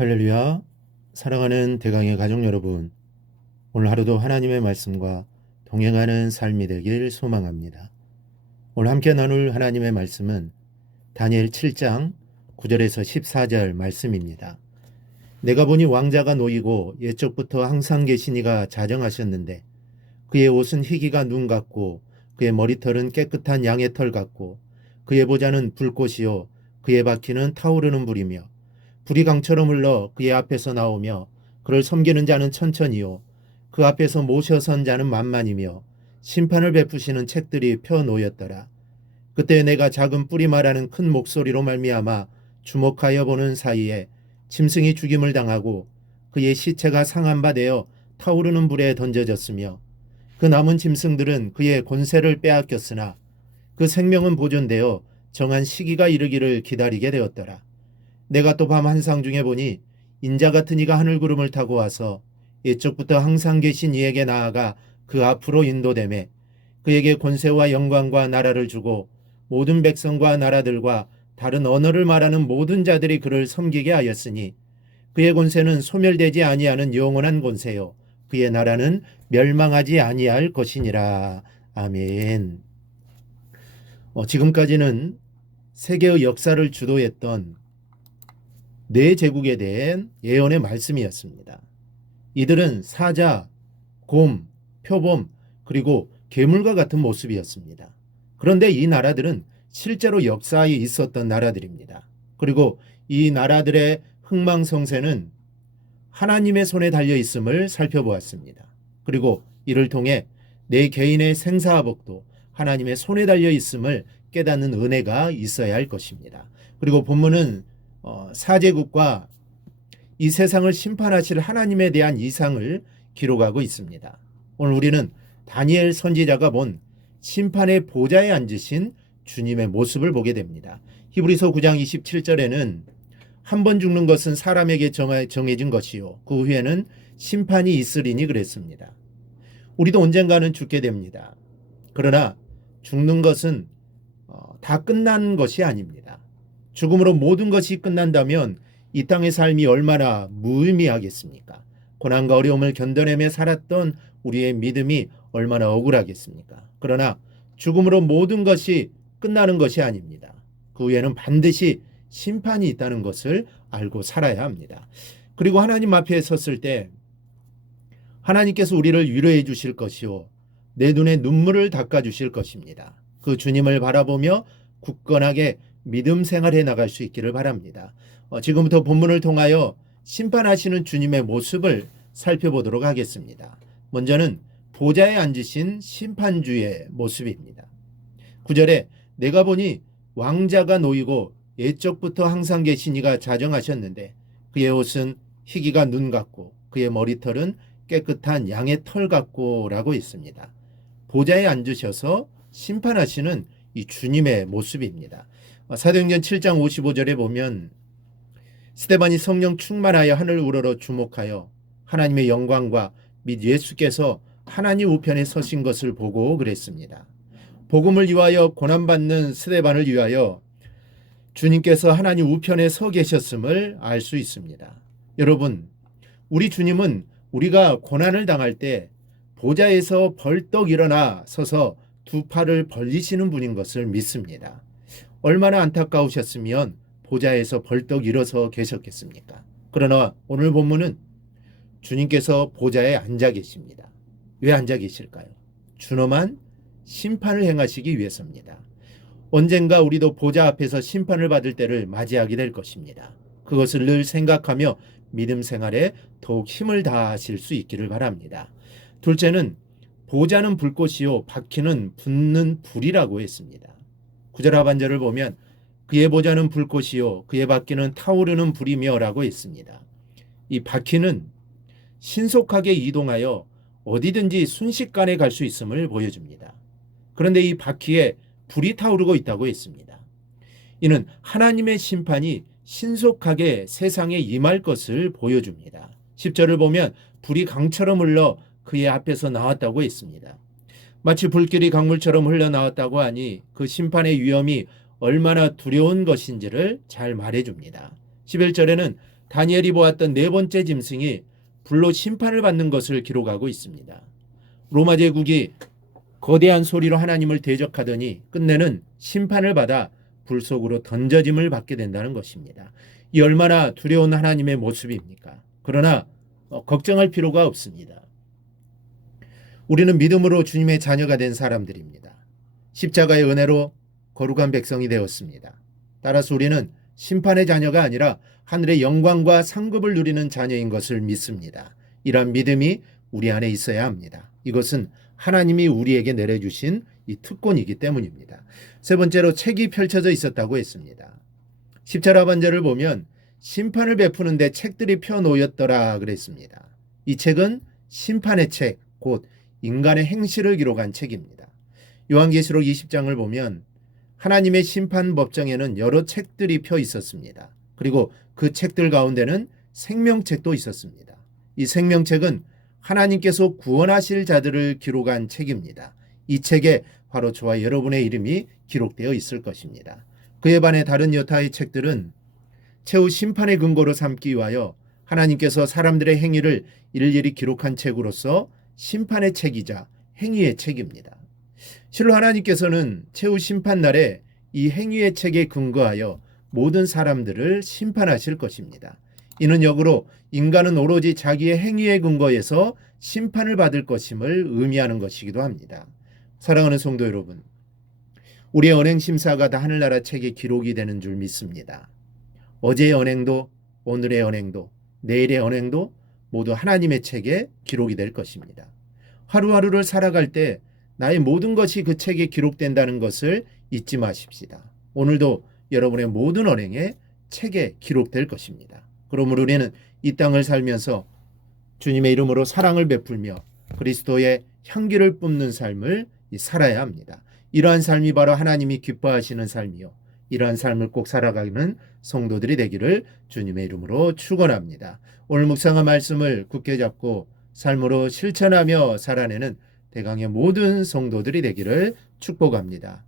할렐루야. 사랑하는 대강의 가족 여러분, 오늘 하루도 하나님의 말씀과 동행하는 삶이 되길 소망합니다. 오늘 함께 나눌 하나님의 말씀은 다니엘 7장 9절에서 14절 말씀입니다. 내가 보니 왕자가 놓이고 옛적부터 항상 계신 이가 자정하셨는데 그의 옷은 희기가 눈 같고 그의 머리털은 깨끗한 양의 털 같고 그의 보좌는 불꽃이요 그의 바퀴는 타오르는 불이며 불이 강처럼 흘러 그의 앞에서 나오며 그를 섬기는 자는 천천히요 그 앞에서 모셔선 자는 만만이며 심판을 베푸시는 책들이 펴 놓였더라. 그때 내가 작은 뿔이 말하는 큰 목소리로 말미암아 주목하여 보는 사이에 짐승이 죽임을 당하고 그의 시체가 상한 바 되어 타오르는 불에 던져졌으며 그 남은 짐승들은 그의 권세를 빼앗겼으나 그 생명은 보존되어 정한 시기가 이르기를 기다리게 되었더라. 내가 또 밤 한상 중에 보니 인자 같은 이가 하늘구름을 타고 와서 옛적부터 항상 계신 이에게 나아가 그 앞으로 인도되매 그에게 권세와 영광과 나라를 주고 모든 백성과 나라들과 다른 언어를 말하는 모든 자들이 그를 섬기게 하였으니 그의 권세는 소멸되지 아니하는 영원한 권세요 그의 나라는 멸망하지 아니할 것이니라. 아멘. 지금까지는 세계의 역사를 주도했던 네 제국에 대한 예언의 말씀이었습니다. 이들은 사자, 곰, 표범, 그리고 괴물과 같은 모습이었습니다. 그런데 이 나라들은 실제로 역사에 있었던 나라들입니다. 그리고 이 나라들의 흥망성쇠는 하나님의 손에 달려 있음을 살펴보았습니다. 그리고 이를 통해 내 개인의 생사화복도 하나님의 손에 달려 있음을 깨닫는 은혜가 있어야 할 것입니다. 그리고 본문은 사제국과 이 세상을 심판하실 하나님에 대한 이상을 기록하고 있습니다. 오늘 우리는 다니엘 선지자가 본 심판의 보좌에 앉으신 주님의 모습을 보게 됩니다. 히브리서 9장 27절에는 한 번 죽는 것은 사람에게 정해진 것이요 그 후에는 심판이 있으리니 그랬습니다. 우리도 언젠가는 죽게 됩니다. 그러나 죽는 것은 다 끝난 것이 아닙니다. 죽음으로 모든 것이 끝난다면 이 땅의 삶이 얼마나 무의미하겠습니까? 고난과 어려움을 견뎌내며 살았던 우리의 믿음이 얼마나 억울하겠습니까? 그러나 죽음으로 모든 것이 끝나는 것이 아닙니다. 그 후에는 반드시 심판이 있다는 것을 알고 살아야 합니다. 그리고 하나님 앞에 섰을 때 하나님께서 우리를 위로해 주실 것이요 내 눈에 눈물을 닦아 주실 것입니다. 그 주님을 바라보며 굳건하게 믿음 생활해 나갈 수 있기를 바랍니다. 지금부터 본문을 통하여 심판하시는 주님의 모습을 살펴보도록 하겠습니다. 먼저는 보좌에 앉으신 심판주의 모습입니다. 9절에 내가 보니 왕자가 놓이고 옛적부터 항상 계신 이가 자정하셨는데 그의 옷은 희기가 눈 같고 그의 머리털은 깨끗한 양의 털 같고 라고 있습니다. 보좌에 앉으셔서 심판하시는 이 주님의 모습입니다. 사도행전 7장 55절에 보면 스데반이 성령 충만하여 하늘 우러러 주목하여 하나님의 영광과 및 예수께서 하나님 우편에 서신 것을 보고 그랬습니다. 복음을 위하여 고난받는 스데반을 위하여 주님께서 하나님 우편에 서 계셨음을 알 수 있습니다. 여러분, 우리 주님은 우리가 고난을 당할 때 보좌에서 벌떡 일어나 서서 두 팔을 벌리시는 분인 것을 믿습니다. 얼마나 안타까우셨으면 보좌에서 벌떡 일어서 계셨겠습니까? 그러나 오늘 본문은 주님께서 보좌에 앉아 계십니다. 왜 앉아 계실까요? 준엄한 심판을 행하시기 위해서입니다. 언젠가 우리도 보좌 앞에서 심판을 받을 때를 맞이하게 될 것입니다. 그것을 늘 생각하며 믿음 생활에 더욱 힘을 다하실 수 있기를 바랍니다. 둘째는 보좌는 불꽃이요 바퀴는 붙는 불이라고 했습니다. 9절 하반절을 보면 그의 보좌는 불꽃이요 그의 바퀴는 타오르는 불이며 라고 했습니다. 이 바퀴는 신속하게 이동하여 어디든지 순식간에 갈 수 있음을 보여줍니다. 그런데 이 바퀴에 불이 타오르고 있다고 했습니다. 이는 하나님의 심판이 신속하게 세상에 임할 것을 보여줍니다. 10절을 보면 불이 강처럼 흘러 그의 앞에서 나왔다고 했습니다. 마치 불길이 강물처럼 흘러나왔다고 하니 그 심판의 위험이 얼마나 두려운 것인지를 잘 말해줍니다. 11절에는 다니엘이 보았던 네 번째 짐승이 불로 심판을 받는 것을 기록하고 있습니다. 로마 제국이 거대한 소리로 하나님을 대적하더니 끝내는 심판을 받아 불 속으로 던져짐을 받게 된다는 것입니다. 이 얼마나 두려운 하나님의 모습입니까? 그러나 걱정할 필요가 없습니다. 우리는 믿음으로 주님의 자녀가 된 사람들입니다. 십자가의 은혜로 거룩한 백성이 되었습니다. 따라서 우리는 심판의 자녀가 아니라 하늘의 영광과 상급을 누리는 자녀인 것을 믿습니다. 이러한 믿음이 우리 안에 있어야 합니다. 이것은 하나님이 우리에게 내려주신 이 특권이기 때문입니다. 세 번째로 책이 펼쳐져 있었다고 했습니다. 10절 보면 심판을 베푸는데 책들이 펴놓였더라 그랬습니다. 이 책은 심판의 책, 곧 인간의 행실을 기록한 책입니다. 요한계시록 20장을 보면 하나님의 심판 법정에는 여러 책들이 펴 있었습니다. 그리고 그 책들 가운데는 생명책도 있었습니다. 이 생명책은 하나님께서 구원하실 자들을 기록한 책입니다. 이 책에 바로 저와 여러분의 이름이 기록되어 있을 것입니다. 그에 반해 다른 여타의 책들은 최후 심판의 근거로 삼기 위하여 하나님께서 사람들의 행위를 일일이 기록한 책으로서 심판의 책이자 행위의 책입니다. 실로 하나님께서는 최후 심판날에 이 행위의 책에 근거하여 모든 사람들을 심판하실 것입니다. 이는 역으로 인간은 오로지 자기의 행위에 근거해서 심판을 받을 것임을 의미하는 것이기도 합니다. 사랑하는 성도 여러분, 우리의 언행 심사가 다 하늘나라 책에 기록이 되는 줄 믿습니다. 어제의 언행도 오늘의 언행도 내일의 언행도 모두 하나님의 책에 기록이 될 것입니다. 하루하루를 살아갈 때 나의 모든 것이 그 책에 기록된다는 것을 잊지 마십시다. 오늘도 여러분의 모든 언행에 책에 기록될 것입니다. 그러므로 우리는 이 땅을 살면서 주님의 이름으로 사랑을 베풀며 그리스도의 향기를 뿜는 삶을 살아야 합니다. 이러한 삶이 바로 하나님이 기뻐하시는 삶이요, 이러한 삶을 꼭 살아가는 성도들이 되기를 주님의 이름으로 축원합니다. 오늘 묵상한 말씀을 굳게 잡고 삶으로 실천하며 살아내는 대강의 모든 성도들이 되기를 축복합니다.